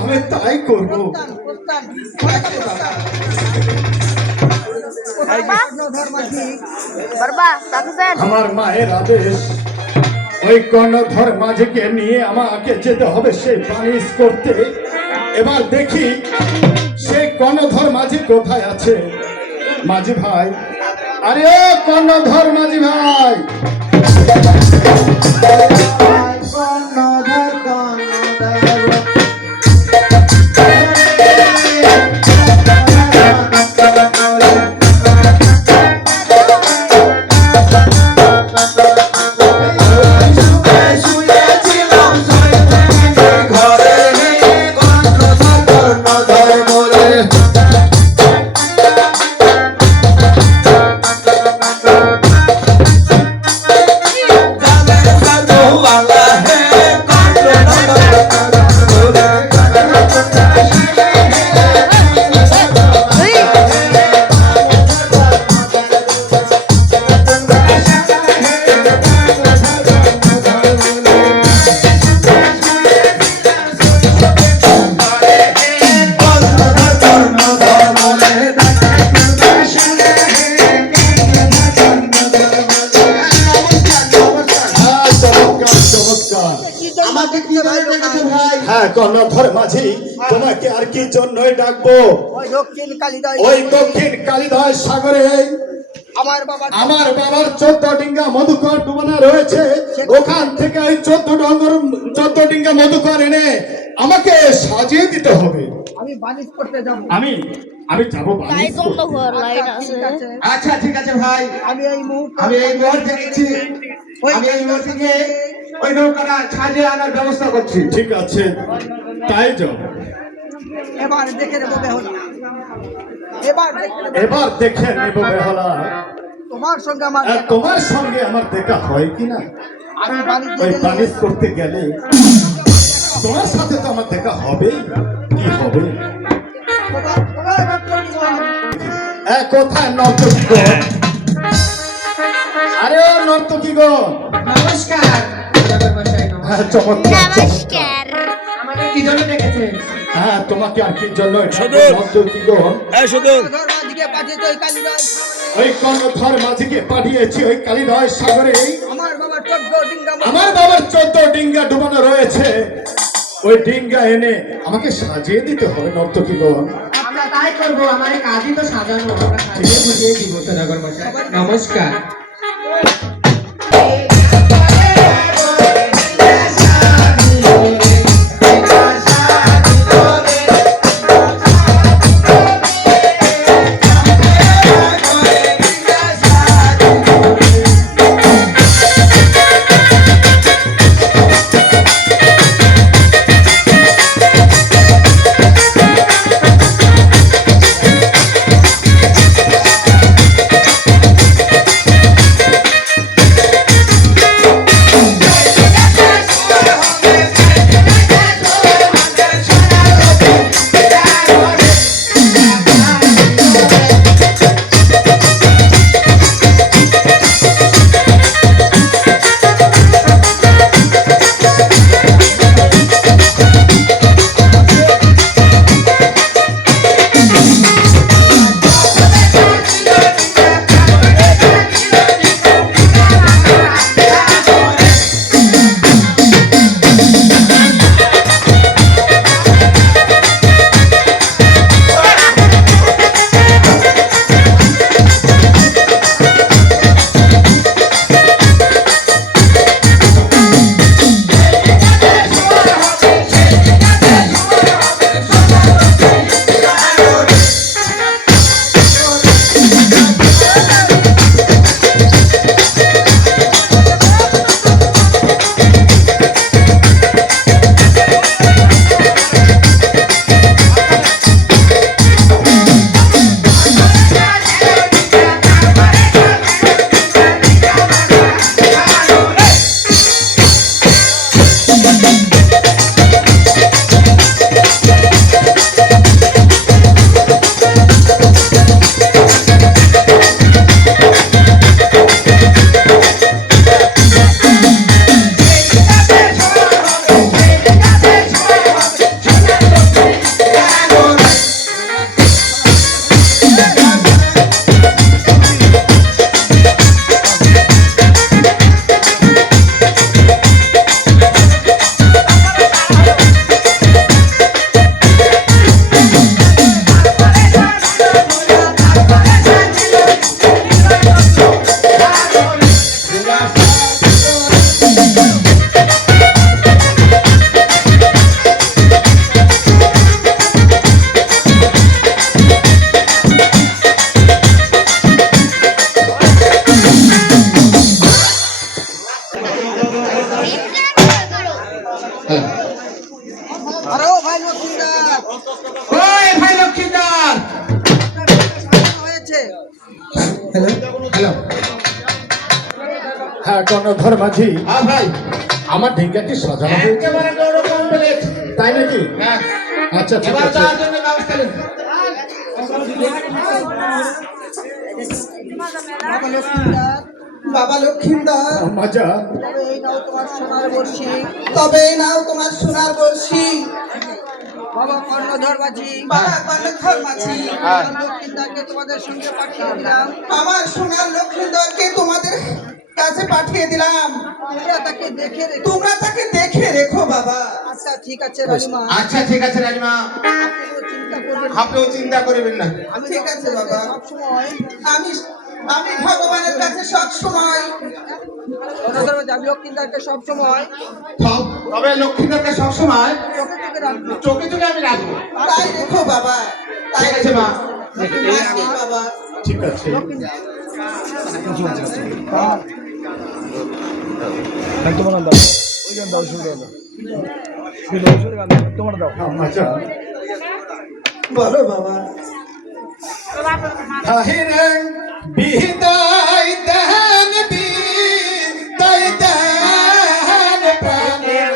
আমি তাই করব। আমার মায়ের আদেশ, ওই কর্ণধর মাঝিকে নিয়ে আমাকে যেতে হবে সেই পানিশ করতে। এবার দেখি সে কর্ণধর মাঝি কোথায় আছে। মাঝি ভাই, আরে কর্ণধর মাঝি ভাই, কর্ণধর মাঝি, তোমাকে আর কি জন্যই ডাকবো? ওই দক্ষিণ কালিদাস সাগরে আমার বাবার 14 ডিঙ্গা মধুকর ডুবানো রয়েছে। ওখান থেকে ওই 14 ডিঙ্গা মধুকর এনে আমাকে সাজিয়ে দিতে হবে। আমি বানিশ করতে যাব। আমি আমি যাবো বানিশ তাই বন্ধ করতে। কর লাইট আছে ঠিক আছে, আচ্ছা ঠিক আছে ভাই, আমি এই মুহূর্তে আমি এই মুহূর্তে দেখছি, আমি এই মুহূর্তে গিয়ে ওই নৌকাটা ছাড়িয়ে আনার ব্যবস্থা করছি। ঠিক আছে, তাই যাও। এবার দেখে নেবো বেহুলা, এবার দেখে নেবো এবার দেখে নেব বেহলা, তোমার সঙ্গে আমার আর তোমার সঙ্গে আমার দেখা হয় কিনা। আমি বাণিজ্য ওই গেলে বানিশ করতে গেলে তোমার সাথে তো আমার দেখা হবেই। কি হবে? তোমার ডক্টর জীবন কোথায় নর্তকীগণ? আরে ও নর্তকীগণ, নমস্কার হ্যাঁ চমৎকার চমৎকার। নমস্কার। আমাদের কি জন্য ডেকেছেন? হ্যাঁ তোমাকে আর কি জন্য সদর। নর্তকীগণ? ধর্মাদিকে পাঠিয়েছে ওই কালীরাজ সাগরে। ওই কর্ণধর মাঝিকে পাঠিয়েছি ওই কালিদয় সাগরে। আমার বাবা 14 ডিঙ্গা আমার বাবার 14 ডিঙ্গা ডুবানো রয়েছে। ওই ডিঙ্গা এনে আমাকে সাজিয়ে দিতে হবে নর্তকীগণ। আমরা তাই করবো, আমাদের কাজই তো সাজানো, আমরা সাজিয়ে বুঝিয়ে দিব সদাগর মশাই। নমস্কার। আরে ও ভাই লক্ষ্মীদার ওই ভাই লক্ষ্মীদার, হয়েছে হ্যালো। হ্যাঁ কর্ণধর মাঝি, হ্যাঁ ভাই, আমার ডিঙ্গাটি সাজানো হয়েছে। একেবারে গৌর কমপ্লিট। তাই নাকি? হ্যাঁ, আচ্ছা ঠিক এবার আছে। যাওয়ার জন্য ব্যবস্থা নিন। বাবা লক্ষ্মীদার, বাবা লক্ষ্মীদার, মজা। তবে এই নাও তোমার সোনার বর্ষি, তবে নাও তোমার সোনার বলছি। বাবা কর্ণধর মাঝি, বাবা কর্ণধর মাঝি, লক্ষ্মীদারকে তোমাদের সঙ্গে পাঠিয়ে দিলাম। আমার সোনার লক্ষ্মীধরকে তোমাদের কাছে পাঠিয়ে দিলাম। তোমরা তাকে দেখে রেখো। তোমরা তাকে দেখে রেখো বাবা। আচ্ছা ঠিক আছে রানীমা, আচ্ছা ঠিক আছে রানীমা, আপনিও চিন্তা করবেন না। আপনিও চিন্তা করবেন না। আমি ঠিক আছে বাবা। সব সময় আমি আমি ভগবানের কাছে সব সময় আমি লক্ষ্মীদারকে সব সময় তবে লক্ষ্মীদেরকে সবসময় চোখে চোখে রাখবো। চোখে চোখে আমি রাখবো। তাই রেখো বাবা, তাই ঠিক আছে মা। আসি বাবা। ঠিক আছে আম্মাজান বলো বাবা। আহিরে বিদায় দেন বিদায় দেন প্রাণের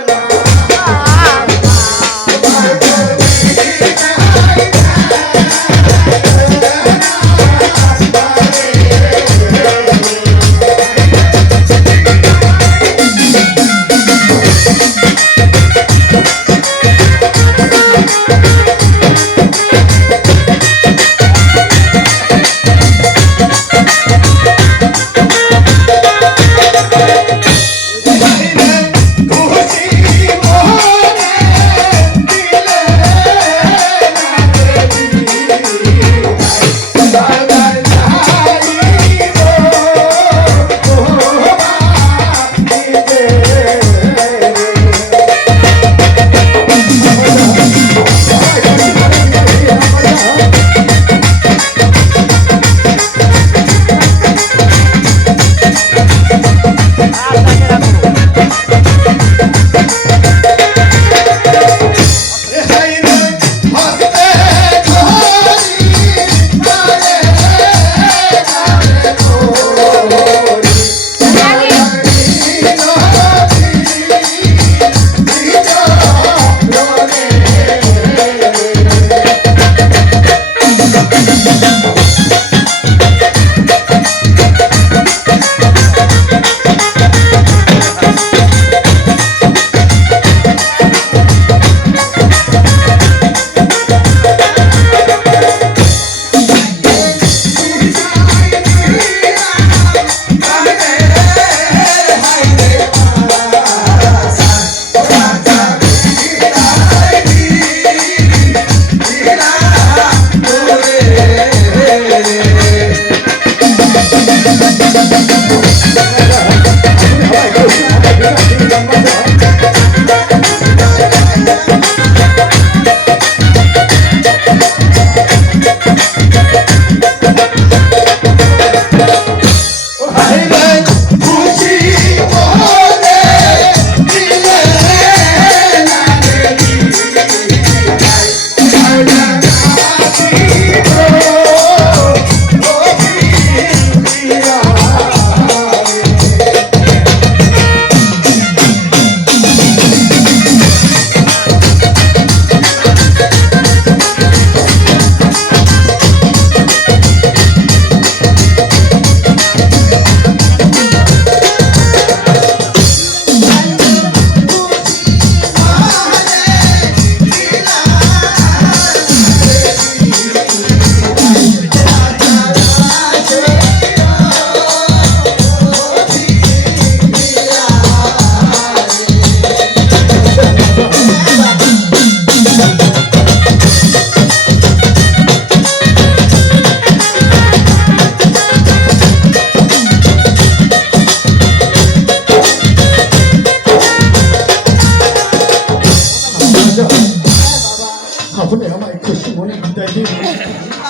আপনি আমায় খুশি মনে বিদায় দিন।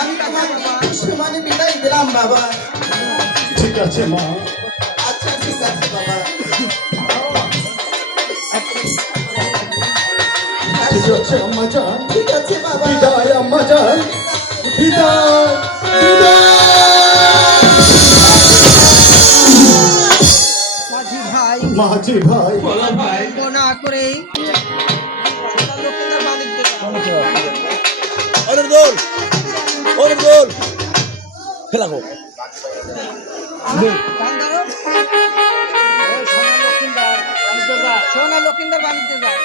আমি তোমাকে খুশি মনে বিদায় দিলাম বাবা। ঠিক আছে মা, আচ্ছা ঠিক আছে বাবা। ঠিক আছে আম্মাজান, ঠিক আছে বাবা। বিদায় আম্মাজান, বিদায় বিদায়। মাঝি ভাই মাঝি ভাই না করে লক্ষ্মীদার মালিকদের খেলাবো সোনা লক্ষ্মীদার বাণিজ্যে যায়।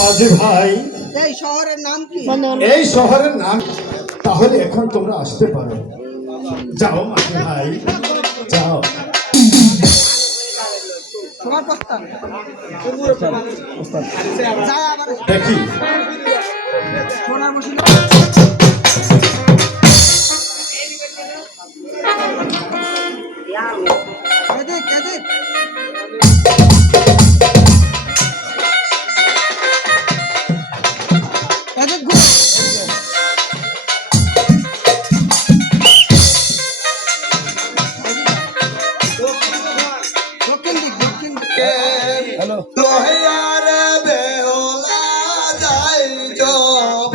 মাঝি ভাই, এই শহরের নাম কি? এই শহরের নাম, তাহলে এখন তোমরা আসতে পারো। যাও মাঝি ভাই, যাও। তোমার প্রস্তাব যাই আবার দেখি সোনার বসিল এদিক এদিক এদিক ঘুর। দক্ষিণ দিক দক্ষিণ দিক। দহিয়ার বেওলা যাই যাব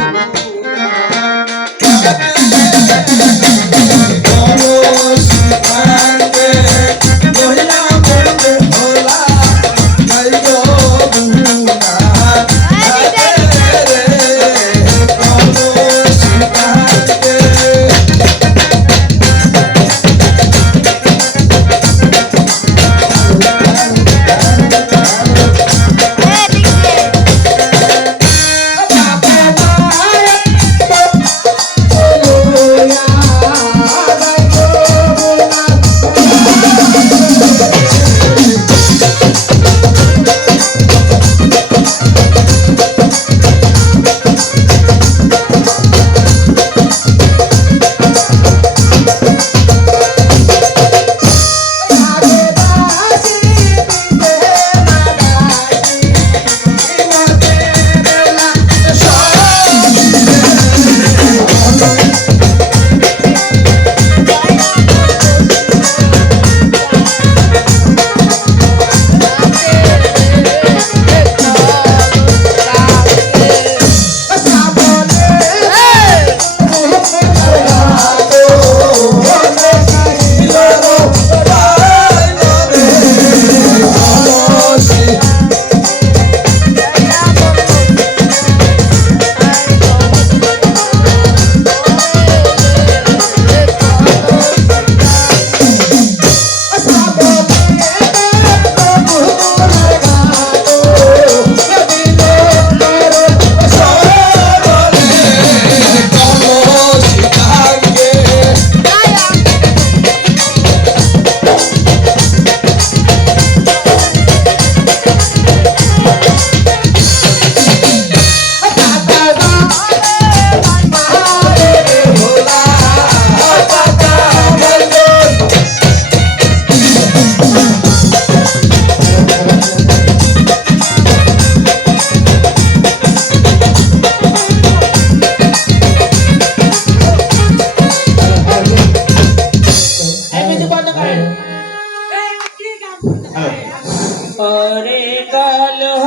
ওরে কলহ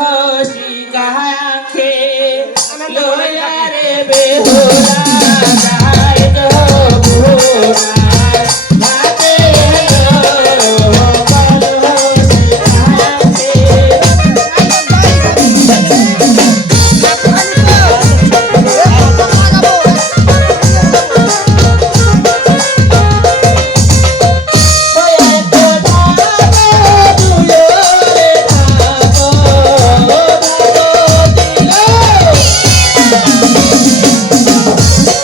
শিখাখে লোয়া রে বেহুলা যায় গো বুড়া ভাতে গো কলহ শিখাখে Thank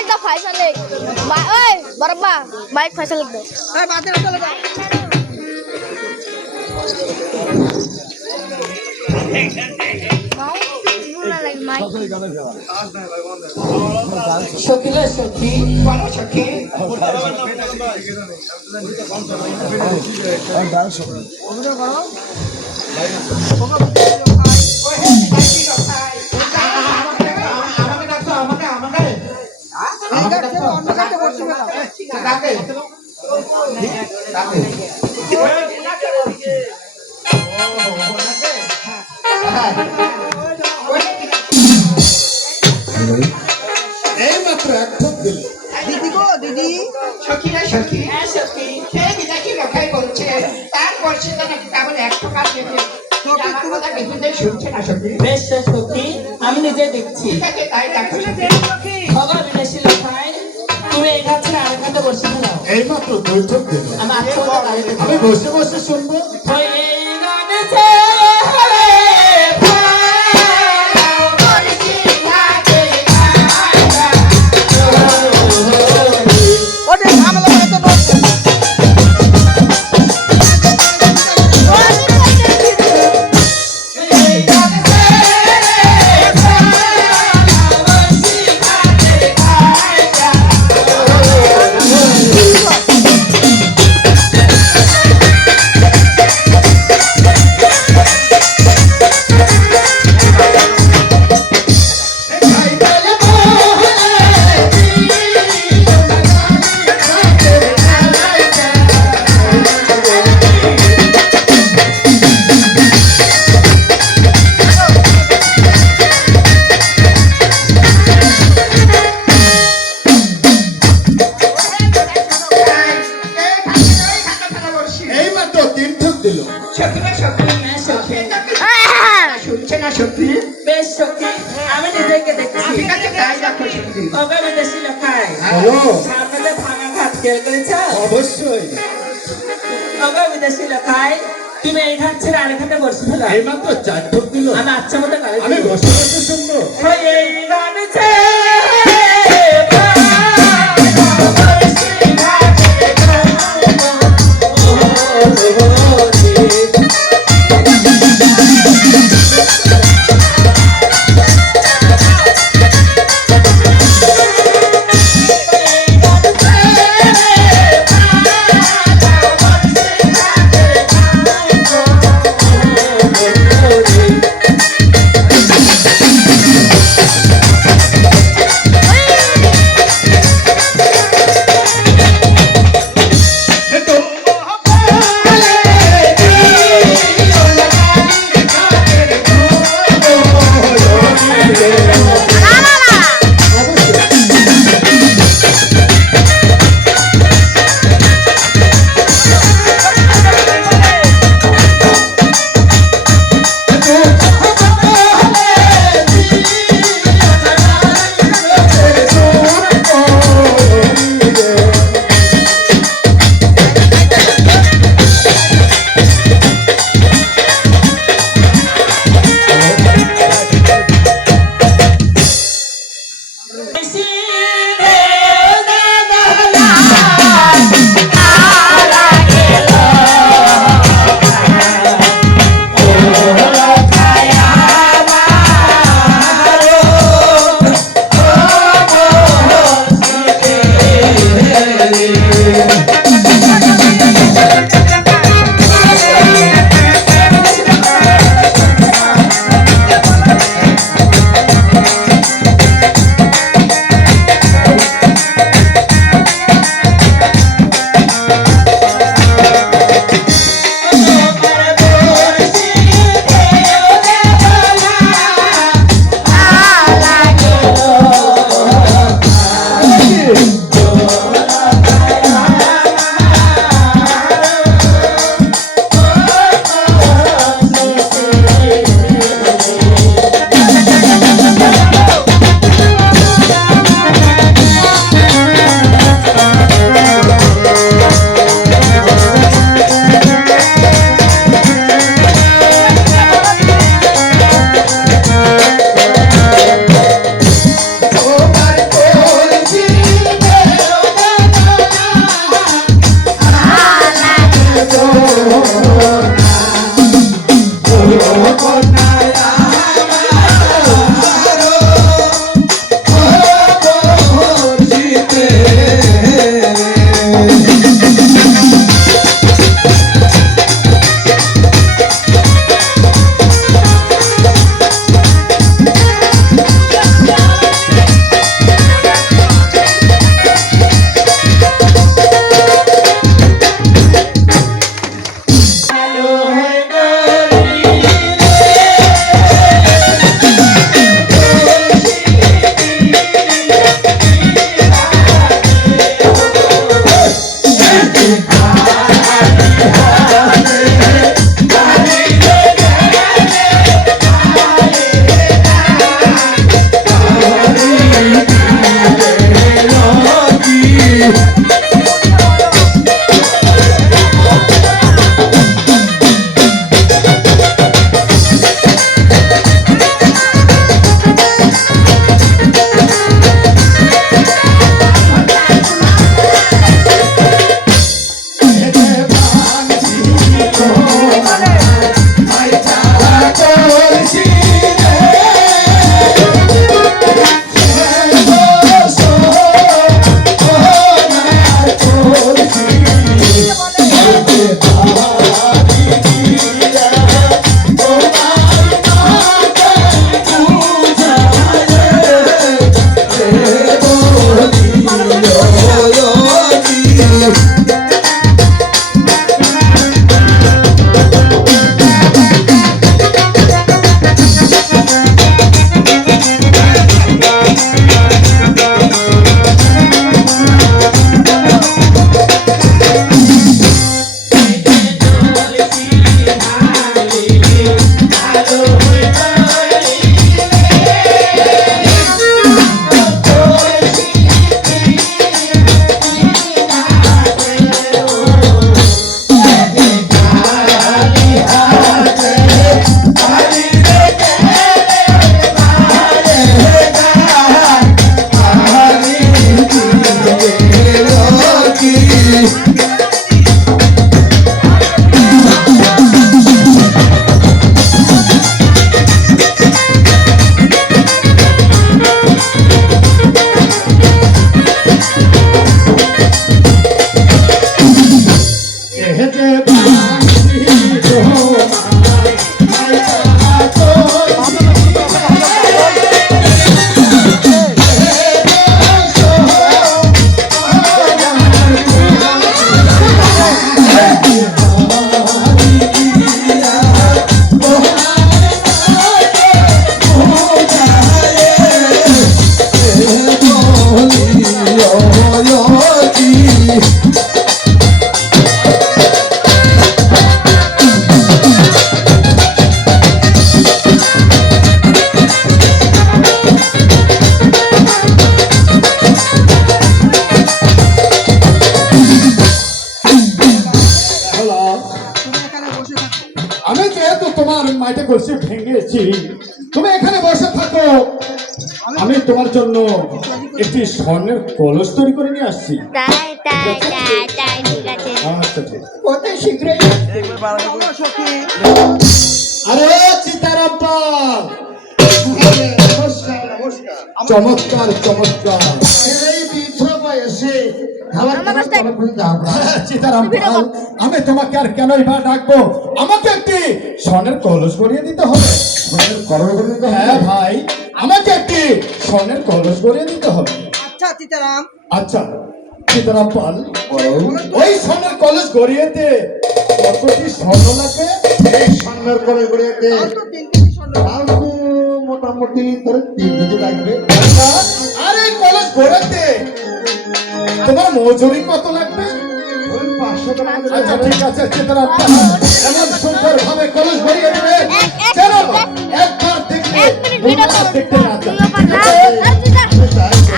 বাইক দাও পয়সা লে ওই বড়ব্বা বাইক পয়সা লিখ দাও এই বাদে চলে যা সখিলা সখী বলো সখী আমাকে ডাকতো আমাকে আমাকে এই গাছ থেকে অন্য গাছে বসে গেল ডাকে ডাকে এই মাত্র এক ঠোক দিল দিদি গো দিদি সখী না সখী হ্যাঁ সখী সে বিদাকি লোকাই বলছে তার বলছে তো নাকি কেবল এক টাকা দেবে আমার কথা কিছুতেই শুনছে না সখী বেশ সখী আমি নিজে দেখছি ঠিক আছে তাই দেখো সখী খবর বিদেশি লেখায় তুমি এই গাছ ছেড়ে আরেক হাতে বসে ফেলাও এই মাত্র দুই ঠোক দিল আমি আচ্ছা মতো দাঁড়িয়ে আমি বসে বসে শুনবো ওই এই গানেতে হরে ওটা ঝামেলা করে তো নড়ছে এই মাত্র তিন ঠোক দিল সখী না সখী হ্যাঁ সখী শুনছে না সখী বেশ সখী আমি নিজেকে দেখছি ঠিক আছে তাই দেখো সখী খবর বিদেশি লেখায় বলো সামনে ভাঙা ঘাট খেয়াল করেছ অবশ্যই খবর বিদেশি লেখায় তুমি এই ঘাট ছেড়ে আরেক হাতে বসে ফেলাও এই মাত্র চার ঠোক দিল আমি আচ্ছা মতো দাঁড়িয়ে আমি থাকবো। বসে বসে শুনবো ওই এই গানেতে কলসি ভেঙেছি, তুমি এখানে বসে থাকো, আমি তোমার জন্য একটি স্বর্ণের কলস তৈরি করে নিয়ে আসছি। তাই তাই তাই তাই ঠিক আছে। আচ্ছা ঠিক। অতি শীঘ্রই চলো সখী। আরে সীতারাম পাল, নমস্কার নমস্কার। চমৎকার চমৎকার। এই বৃদ্ধ বয়সে আমার আমার কাছে কেন করে দাও না? সীতারাম পাল, আমি তোমাকে আর কেনই বা ডাকবো, আমাকে একটি স্বর্ণের কলস গড়িয়ে দিতে হবে। স্বর্ণের কলস করে দিতে হবে? হ্যাঁ ভাই, আমাকে একটি স্বর্ণের কলস গড়িয়ে দিতে হবে। আচ্ছা সীতারাম, আচ্ছা সীতারাম পাল, বলো। ওই স্বর্ণের কলস গড়িয়েতে কতটি স্বর্ণ লাগবে? এই স্বর্ণের কলস করে দে। তাও তো 3 কেজি স্বর্ণ। তাও তো মোটামুটি তোর 3 কেজি লাগবে। আচ্ছা, আর এই কলস গড়াতে তোমার মজুরি কত লাগবে? ওই 500 টাকা দিলে আচ্ছা হবে। ঠিক আছে সীতারাম পাল, এমন সুন্দর ভাবে কলস গড়িয়ে দেবে যেন একবার দেখলে এক মিনিট ভিডিও দুবার দেখতে না চায়।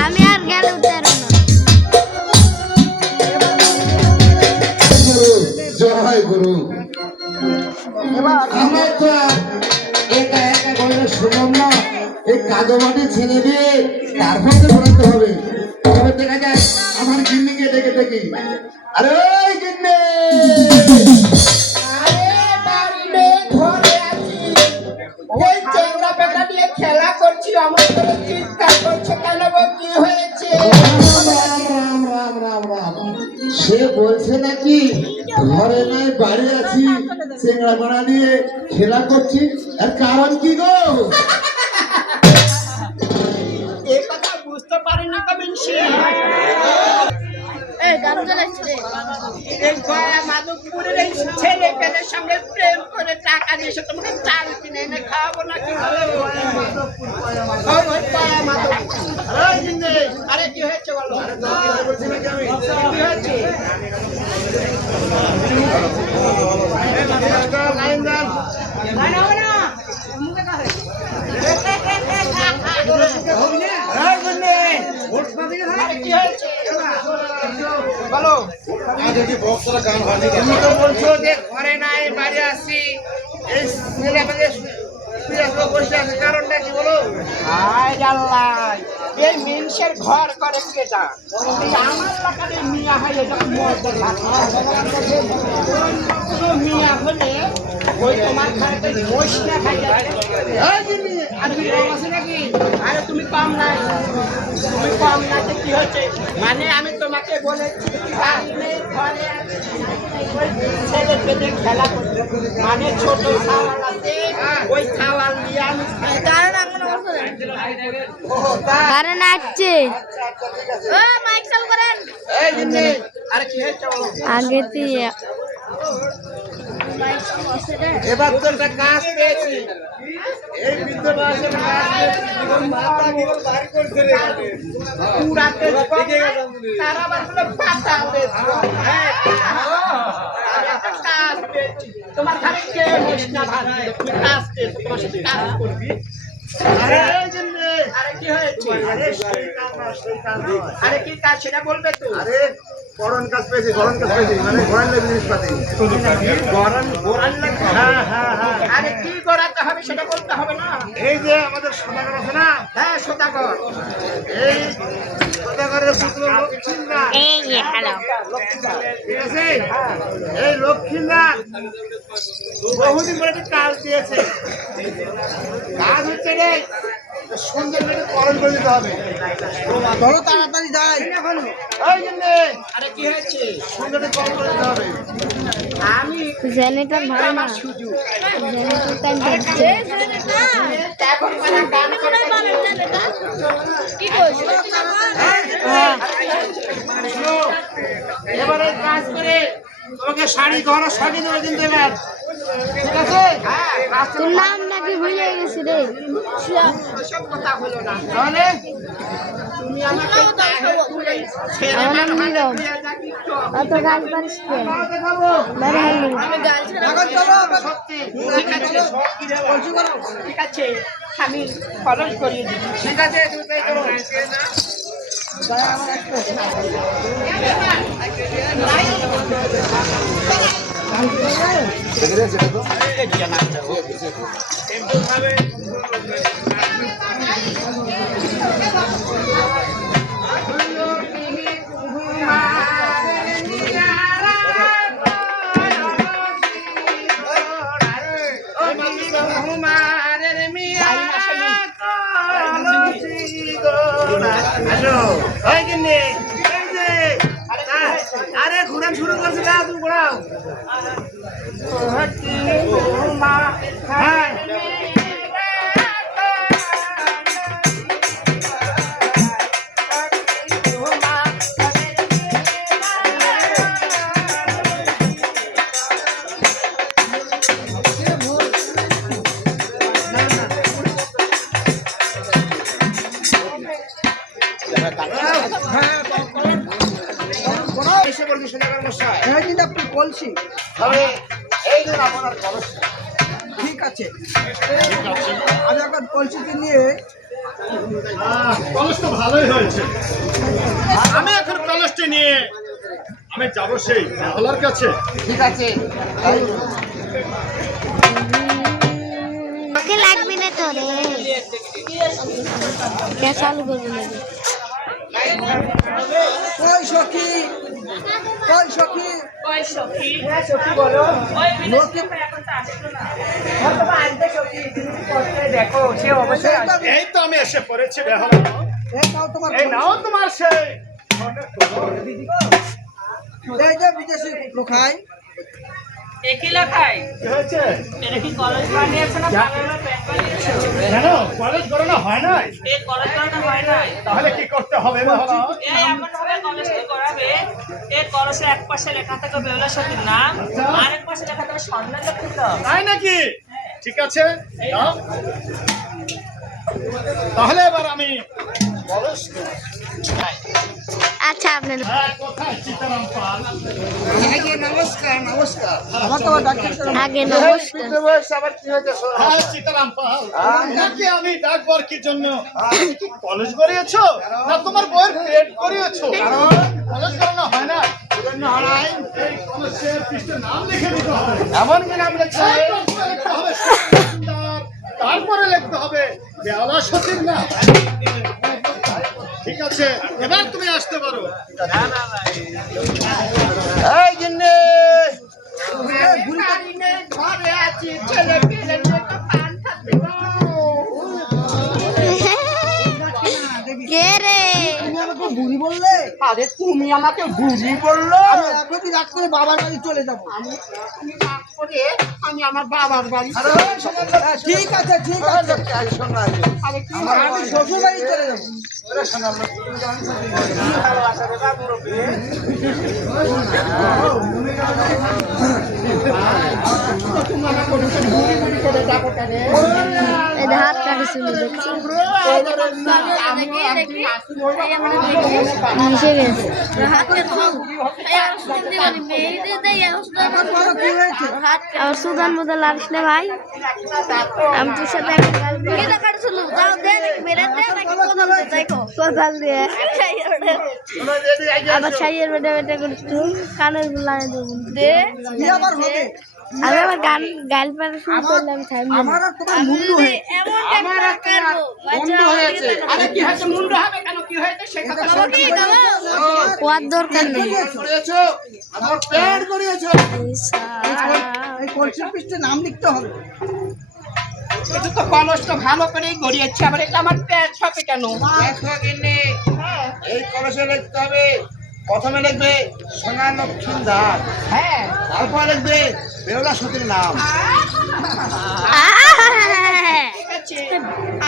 আমি আর গেলে উঠতে পারবো না। গুরু, জয় গুরু। আমার তো আর একা একা গয়না শুনলাম না, এই কাদমাটি ছেড়ে দিয়ে তারপর তো ঘোরাতে হবে। তবে দেখা যায় আমার গিন্নিকে ডেকে দেখি, আরে ওই গিন্নি, আরে বাড়ি নেই, ঘরে আছি। ওই চেংড়া পেংড়া নিয়ে খেলা করছি, আমার করে চিৎকার করছে কেন গো, কি হয়েছে? রাম রাম রাম রাম রাম। সে বলছে নাকি ঘরে নাই বাড়ি আছি, চেংড়া গোড়া নিয়ে খেলা করছি, আর কারণ কি গো? এ কথা বুঝতে পারিনি তো মিনসি। এই গান চালাচ্ছি রে। এই গয়া মাধবপুরের এই ছেলে পেলের সঙ্গে প্রেম করে টাকা দিয়ে এসে তোমাকে চাল কিনে এনে খাওয়াবো না কি হবে? ওই ওই গয়া মাধবপুর। ওই জিন্নে, আরে কি হয়েছে বলো? কি হয়েছে? লাইন হবে না। আরে কি হয়েছে? বলো। তুমি তো বলছো যে ঘরে নাই বাড়ি আসি, এই ছেলে আমাকে বসে আছে, কারণটা কি বলো? হায় আল্লাহ, এই মেনসের ঘর করে কেটা? এই আমার লাগালে মিয়া হয়, এটা মজা লাগে। মিয়া হলে ওই তোমার ঘরে বস না খাই যাবে। আরে তুমি কম আছে নাকি? আরে তুমি কম নাই, তুমি কম নাতে কি হচ্ছে? মানে আমি তোমাকে বলেছি আপনি ঘরে ওই ছেলে পেলে খেলা করতে, মানে ছোট খাওয়াল আছে, ওই খাওয়াল নিয়ে আমি খাই। কারণ এখন ও তাই? কারণ আছে। ও মাইক চালু করেন। এই জিন্নি, আরে কি হয়েছে বলো? আগে তুই এবার তো একটা কাজ পেয়েছি। এই বৃদ্ধ বয়সে একটা কাজ পেয়েছি। মাথা কি ভারী করছে রে? পুরাতে তার আবার বলে পাতা পেয়েছি। হ্যাঁ, আমি একটা কাজ পেয়েছি। তোমার ঘরে কে হোস না ভাবি, তুমি কাজ পেয়েছি, তোমার সাথে কাজ করবি। আরে এই জন্য, আরে কি হয়েছে? আরে সেই কাজ না, সেই কাজ নয়। আরে কি কাজ সেটা বলবে তো? আরে গরম কাজ পেয়েছি, গরম কাজ পেয়েছি, মানে ঘরের লেগে জিনিসপাতি। গরম গোড়ান লাগবে। হ্যাঁ হ্যাঁ হ্যাঁ। আরে কি গড়াতে হবে সেটা বলতে হবে না? এই যে আমাদের সদাগর আছে না, হ্যাঁ সদাগর। এই সদাগরের পুত্র লক্ষ্মীনাথ, এই যে হ্যালো। ঠিক আছে? এই লক্ষ্মীনাথ বহুদিন পরে একটা কাজ দিয়েছে। কাজ হচ্ছে রে, সুন্দর করে করণ করে দিতে হবে। চলো তাড়াতাড়ি যাই। ওই জন্য আরে কি হয়েছে? সুন্দর করে করণ করে দিতে হবে। আমি জেনারেটর ভালো না। আমার সুযোগ। জেনারেটর টাইম যাচ্ছে। এখন মানে গান করে কি কইছ? শোনো, এবারে কাজ করে তোমাকে শাড়ি গহনা সাজিয়ে দেবে কিন্তু এবার, ঠিক আছে? হ্যাঁ, রাস্তা তোর নাম নাকি ভুলে গেছি রে। ওসব কথা হলো না। তাহলে তুমি আমাকে তুলে ছেড়ে আমার নাম নীরব। অত গাল পারিস কে? দেখাবো। বাইরে হলি। এখন চলো সত্যি ঠিক আছে, ঠিক আছে, আমি খরচ করিয়ে দিচ্ছি। ঠিক আছে, তুমি তাই করো। আরে ঘুরান শুরু করছে না তুমি ঘোরাও হ্যাঁ এসে বলছি সোনাগার মশাই হ্যাঁ কিন্তু আপনি বলছি তবে এই দিন আপনার কলস ঠিক আছে আমি একবার কলসিকে নিয়ে কলস তো ভালোই হয়েছে। আমি এখন কলসটি নিয়ে আমি যাবো সেই বেহালার কাছে। ঠিক আছে ওকে লাগবে না তো রে কে চালু করবে না কই সখী কই সখী ওই সখী হ্যাঁ সখী বলো ওই বিদেশি এখন তো আসলো না হয়তো আনতে সখী তুমি করতে দেখো সে অবশ্যই আসবে। এই তো আমি এসে পড়েছি বেহালা। এই নাও তোমার এই নাও তোমার সেই এই যে বিদেশি লোকাই একই লেখায় কি হয়েছে? এটা কি কলেজ বানিয়েছে না পাগলের পেট বানিয়েছে কেন কলেজ করানো হয় নাই? এই কলেজ বানানো হয় নাই তাহলে কি করতে হবে বেহালা? এই এমন ভাবে কলেজটি করাবে এই কলেজের এক পাশে লেখা থাকবে বেহুলা সতীর নাম আর এক পাশে লেখা থাকবে স্বর্ণলক্ষিত তাই নাকি? ঠিক আছে দাও। তাহলে এবার আমি কলস আচ্ছা আপনার কোথায় সীতারাম পাল? নমস্কার নমস্কার আমার তো আবার ডাক্তার আগে নমস্কার বৃদ্ধ বয়স আবার কি হয়েছে হ্যাঁ সীতারাম পাল। নাকি আমি ডাকবার কি জন্য? তুমি কি কলেজ করিয়েছো না তোমার বইয়ের পেট করিয়েছো? কলেজ করানো হয় না। এই কলেজের পৃষ্ঠে নাম লিখে দিতে হবে। এমন কি নাম লেখছে তারপরে লিখতে হবে সুন্দর, তারপরে লিখতে হবে বেহালা সতীর নাম। ঠিক আছে এবার তুমি আসতে পারো। এই জিন্নে ঘরে আছি ছেলে পেলে কে রে তুমি আমাকে বুড়ি বললে আরে তুমি আমাকে বুঝি বললো আমি এখনই রাত করে বাবার বাড়ি চলে যাবো আমি আমার বাবার বাড়ি ঠিক আছে ঠিক আছে আমি শ্বশুর বাড়ি চলে যাবো এটা হাত কাটে শুনে দেখছি মিশে গেছে এখন বলো কি হয়েছে আমার সুদান মতো লাগিস না ভাই আমি তোর সাথে কোথাল দিয়ে আবার ছাইয়ের বেটা বেটা করতো কানের লাগিয়ে দেবো দে কি আবার হবে আমি আমার গাল পাড়া শুরু করলাম আমার আর তোমার মুন্ডু হয়ে আরে কি হয়েছে মুন্ডু হবে কেন কি হয়েছে সে কথা কোয়ার দরকার নেই করিয়েছো আমার পেট করিয়েছো এই কলসির পৃষ্ঠে নাম লিখতে হবে এটা তো কলসটা ভালো করেই গড়িয়েছে আবার এটা আমার পেট হবে কেন দেখো গিন্নি এই কলসে লিখতে হবে প্রথমে লিখবে সোনা লক্ষ্মীদার হ্যাঁ তারপর লিখবে বেহুলা সতীর নাম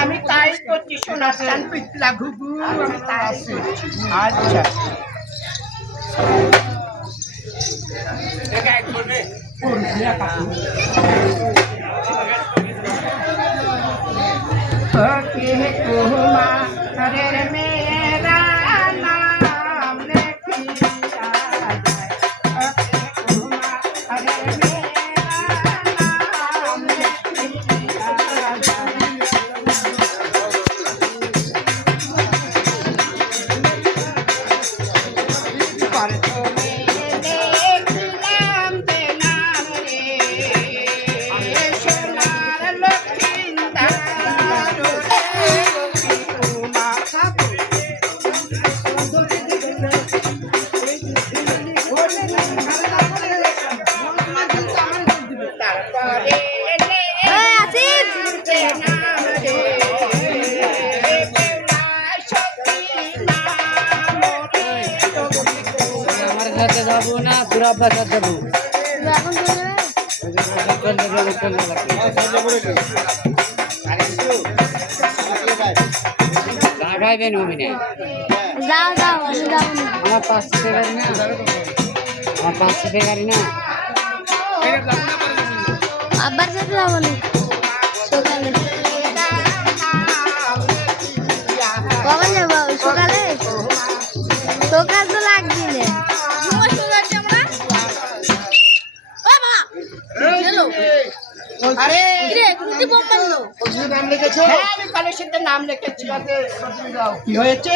আমি তাই করছি সোনা চান পিতলা ঘুঘু আমি তাই আচ্ছা मेरा नाम लिखिया अरे मेरा नाम लिखिया पर तो मेरे नाम देना যাবো না তোরা বাজার যাবো এখন চলে যাবে লাগাইবেন অভিনয় যাও যাও আমি যাবো না আমার 500 টাকা না আমার 500 টাকা না আব্বার সাথে যাবো না সকালে কখন যাবো সকালে সকাল তো লাগবে না আরে কি বোম মারলো নাম লিখেছো হ্যাঁ আমি কলেজের নাম লিখেছি কি হয়েছে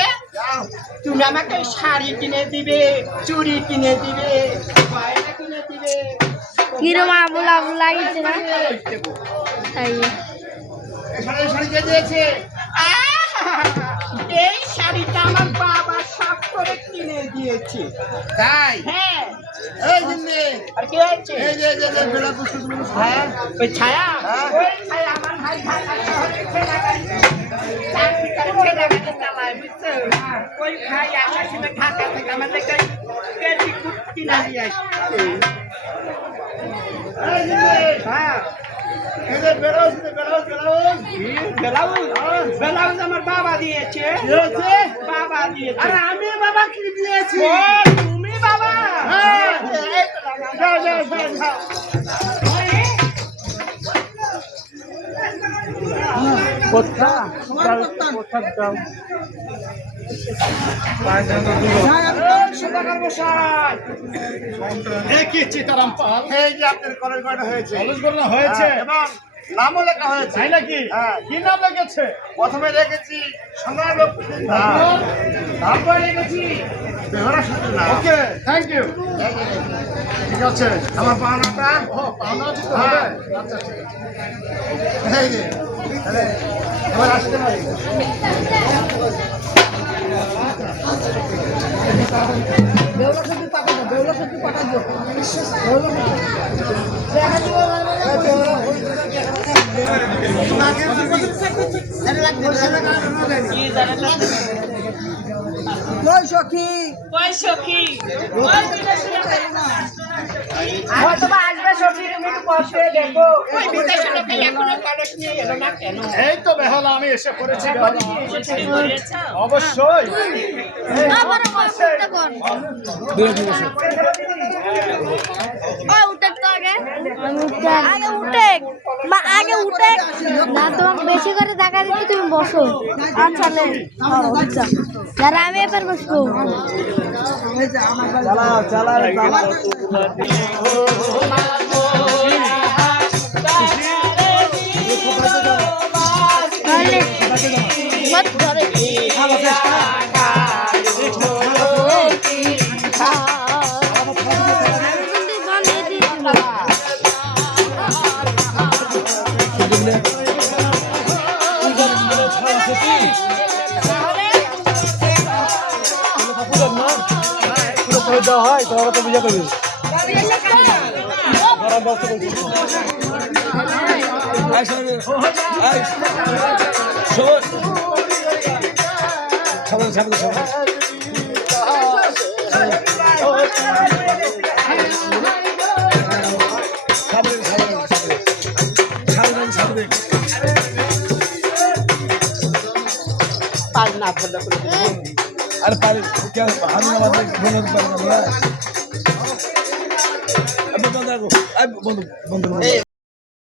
তুমি আমাকে শাড়ি কিনে দিবে চুড়ি কিনে দিবে গয়না কিনে দিবে কিরম আবুল আবুল লাগিয়েছে না তাই শাড়ি কে দিয়েছে এই শাড়িটা আমার বাবা শখ করে কিনে দিয়েছে তাই হ্যাঁ এই জিন্নি আর কি হয়েছে এই যে বেলা পুষ্প হ্যাঁ ওই ছায়া হ্যাঁ। ওই ছায়া আমার ভাই ঢাকা শহরে চাকরি করে ছেলেটাকে চালায় বুঝছো ওই ভাই আসার সময় ঢাকা থেকে আমাদের পেটিকুট কিনে দিয়ে আসছে হ্যাঁ ব্লাউজ আমার বাবা দিয়েছে বাবা দিয়েছে আরে আমি বাবা কি দিয়েছি ও, তুমি বাবা যাও যাও যাও যাও কি চিতারাম পাল এই যে আপনার কলেজ গড়া হয়েছে কলেজ করানো হয়েছে এবং নামও লেখা হয়েছে তাই নাকি হ্যাঁ। কি নাম লেগেছে প্রথমে রেখেছি সংগ্রাম তারপরে রেখেছি বেহরা সূত্র নাম ওকে থ্যাংক ইউ ঠিক আছে আমার পাওনাটা ও পাওনা দিতে হবে আচ্ছা ঠিক আছে এই যে তাহলে এবার আসতে পারি কি জানেন না? ওই সখী ওই সখী ওই বিদেশি হয়তো বা আসবে সবজি তুমি একটু বসে দেখো ওই বিদেশি লোকে এখনো কলেজ নিয়ে এলো না কেন এই তো বেহালা আমি এসে পড়েছি বেহালা। ছুটি করিয়েছ অবশ্যই আবার উঠতে কর ও উঠে তো আগে আমি উঠতে আগে উঠে মা আগে উঠে না তোমাকে বেশি করে টাকা দিচ্ছি তুমি বসো আচ্ছা নে আচ্ছা যারা আমি এবার বসবো তাহলে মত ধরে হয় তোরা তো বুঝা করবি পাল না ভালো করে আরে পারি क्या हम আমাদের বন্ধু পারি না বন্ধু বন্ধু